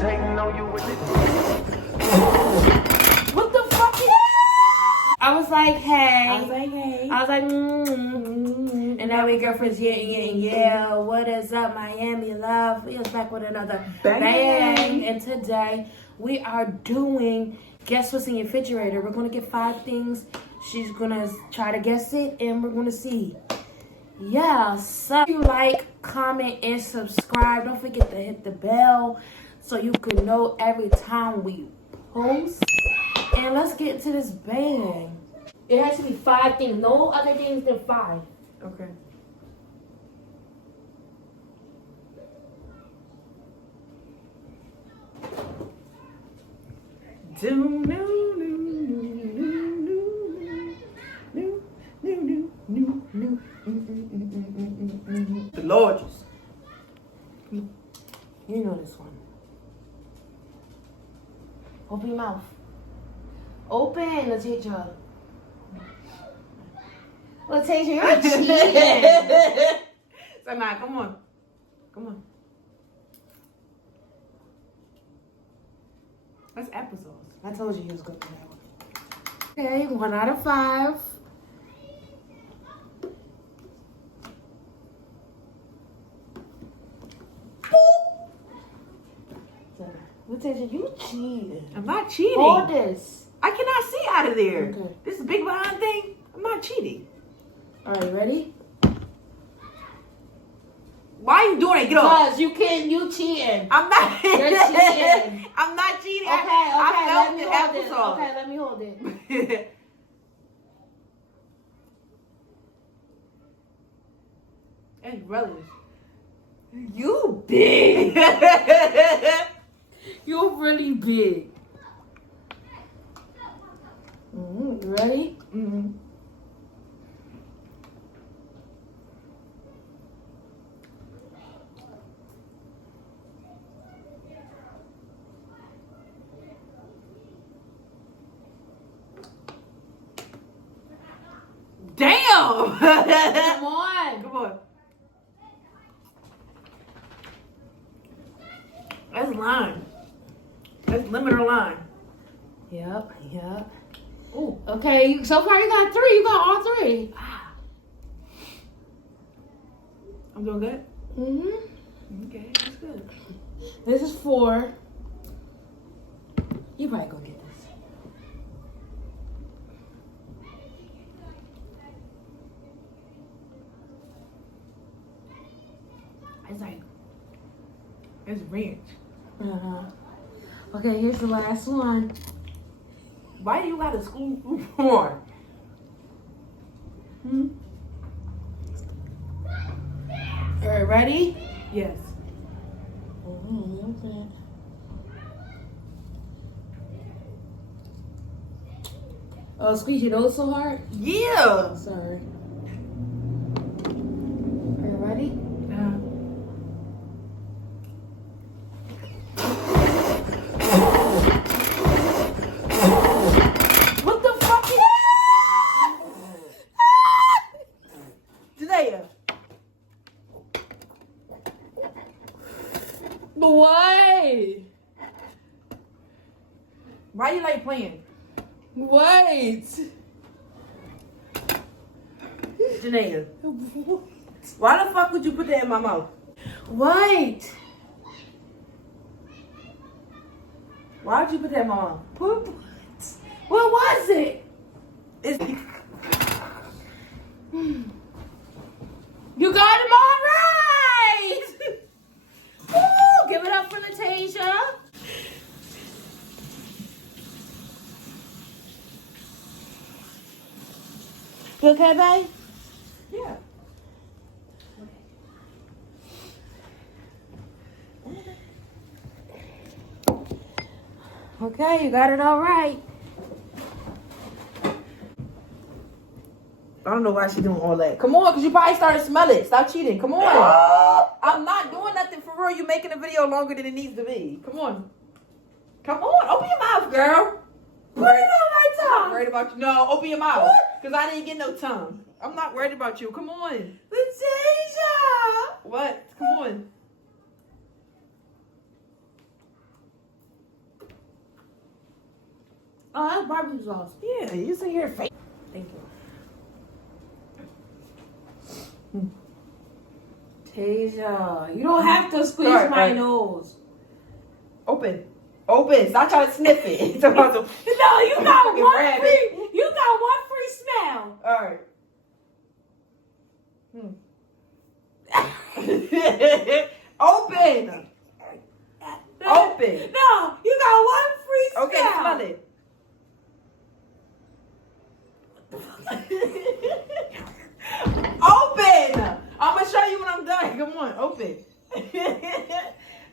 What the fuck is I was like, hey. I was like, hey. I was like, And now we girlfriends, yeah. What is up, Miami love? We is back with another bang. And today we are doing Guess What's in Your Refrigerator. We're going to get 5 things. She's going to try to guess it, and we're going to see. Yeah, so if you like, comment, and subscribe. Don't forget to hit the bell so you can know every time we post. And let's get into this bang. It has to be 5 things. No other things than 5. Okay. The largest. You know this one. Open your mouth. Open, Letitia. Letitia, you're cheating. So now, come on. Come on. That's applesauce. I told you he was good for that one. Okay, 1 out of 5. Letitia, you cheated. I'm not cheating. Hold this. I cannot see out of there. Okay. This is big behind thing. I'm not cheating. All right, ready? Why are you doing it? Get off. Because you cheating. I'm not. You're cheating. I'm not cheating. Okay, I let me felt hold the it. applesauce. Okay, let me hold it. It's relish. You big. You're really big. You ready? Mm-hmm. Damn! Come on. Come on. That's lime. That's lemon or lime. Yep. Ooh. Okay, so far you got 3. You got all 3. I'm doing good? Mm-hmm. Okay, that's good. This is 4. You probably gonna get this. It's like, it's ranch. Uh-huh. Okay, here's the last one. Why do you got a school food for? All right, ready? Yes. Oh, squeeze your nose so hard? Yeah. Sorry. Are you ready? What the fuck is Janaea. Wait. Why you like playing? Wait. Janaea. Why the fuck would you put that in my mouth? Wait. Why would you put that in my mouth? What was it? It's You got him all right. Woo, give it up for Natasha. You okay, babe? yeah. Okay, you got it all right. I don't know why she doing all that. Come on, because you probably started to smell it. Stop cheating. Come on. I'm not doing nothing for real. You making the video longer than it needs to be. Come on. Come on. Open your mouth, girl. Put it on my tongue. I'm worried about you. No, open your mouth. Because I didn't get no tongue. I'm not worried about you. Come on. Letitia! What? Come on. Oh, that's barbecue sauce. Yeah, you see here fake. Thank you. Tasia, you don't have to squeeze my nose. Open. Stop trying to sniff it. No, you got one free. You got one free smell. All right. Open. No, you got one free smell. Okay, smell it. Open. I'm gonna show you when I'm done. Come on, open.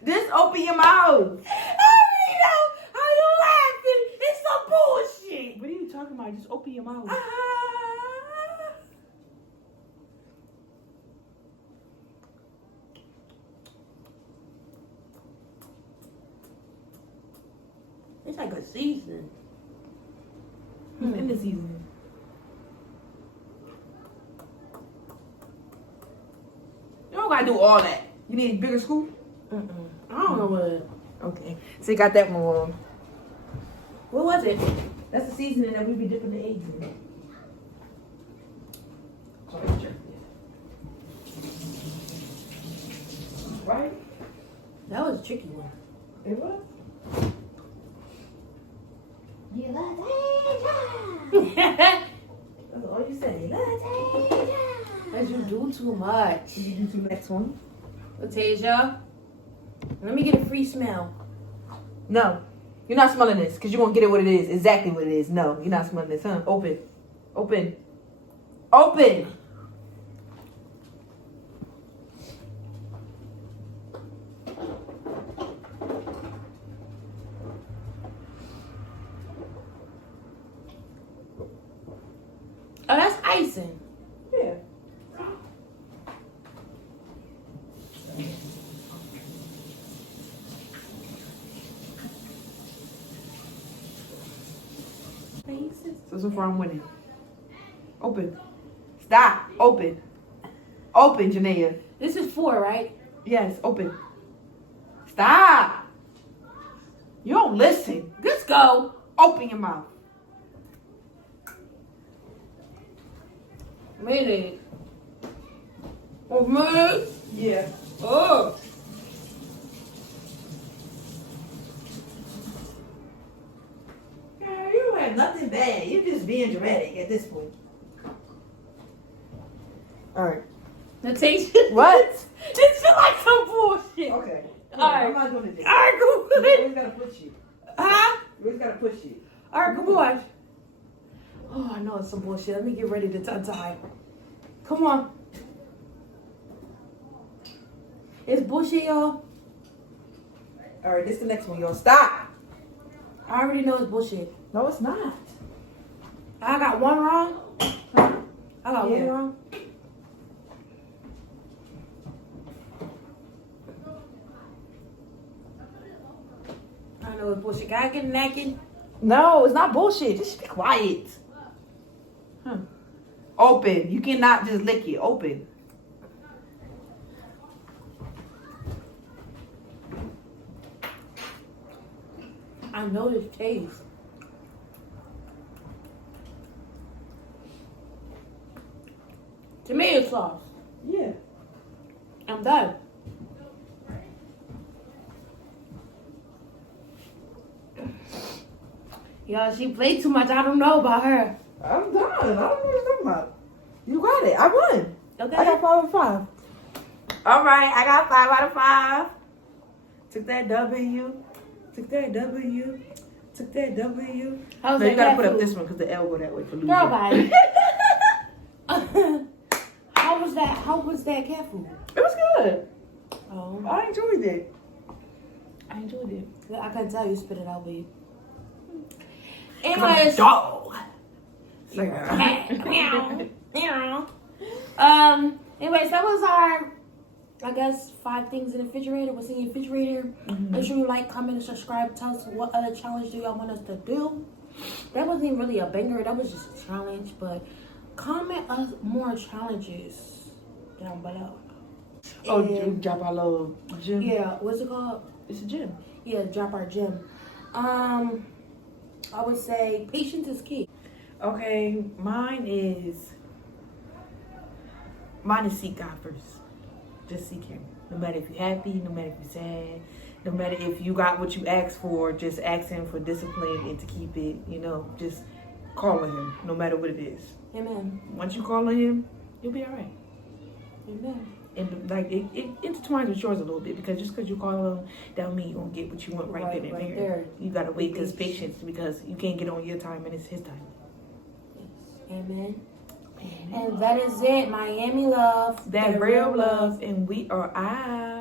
Just open your mouth. I already know how you laughing. It's some bullshit. What are you talking about? Just open your mouth. It's like a season. In the season. You don't gotta do all that. You need a bigger scoop? I don't know what. Okay. So you got that one wrong. What was it? That's the seasoning that we be dipping the eggs in. Right? That was a tricky one. It was? That's all you say. Cause you do too much. Did you do the next one? Tasia, let me get a free smell. No. You're not smelling this because you're going to get it what it is. Exactly what it is. No, you're not smelling this, huh? Open. Open. Open. Oh, that's icing. Yeah. So far I'm winning. Open. Stop. Open. Open, Janaea. This is 4, right? Yes, open. Stop. You don't listen. Let's go. Open your mouth. Made it. Oh, man. Yeah. Oh. Girl, you had nothing bad. You're just being dramatic at this point. All right. The taste. What? This feel like some bullshit. Okay. All right. I'm not doing it. All right, You come on. always gotta push you. Huh? You always gotta push you. All right, come on. Oh, I know it's some bullshit. Let me get ready to untie. Come on. It's bullshit, y'all. All right, this is the next one, y'all. Stop. I already know it's bullshit. No, it's not. I got one wrong. I got one Yeah. wrong. I know it's bullshit. Can I get a napkin? No, it's not bullshit. Just be quiet. Huh. Open. You cannot just lick it. Open. I know this taste. Tomato sauce. Yeah. I'm done. Y'all, she played too much. I don't know about her. I'm done. I don't know what you're talking about. You got it. I won. Okay. I got 5 out of 5. All right. I got 5 out of 5. Took that W. Took that W. Took that W. How's No, that you gotta cat put up food? this one because the L go that way for losing. Girl, bye. How was that cat food? It was good. Oh, I enjoyed it. I enjoyed it. I can tell you spit it out, babe. I'm a Anyways, dog. you're a cat. Meow. Meow. Anyways, that was our, I guess, 5 things in the refrigerator. What's in your refrigerator? Mm-hmm. Make sure you like, comment, and subscribe. Tell us what other challenge do y'all want us to do. That wasn't even really a banger. That was just a challenge. But comment us more challenges down below. Oh, And- drop our little gym. yeah. What's it called? It's a gym. Yeah, drop our gym. I would say patience is key. Okay, mine is seek God first. Just seek Him. No matter if you're happy, no matter if you're sad, no matter if you got what you asked for, just ask Him for discipline and to keep it, just call on Him, no matter what it is. Amen. Once you call on Him, you'll be all right. Amen. And like it intertwines with yours a little bit, because just because you call on Him, that don't mean you're gonna get what you want right then and there. You gotta wait, because patience, because you can't get on your time and it's His time. Yes. Amen. And that is it, Miami love. That real love, and we are out.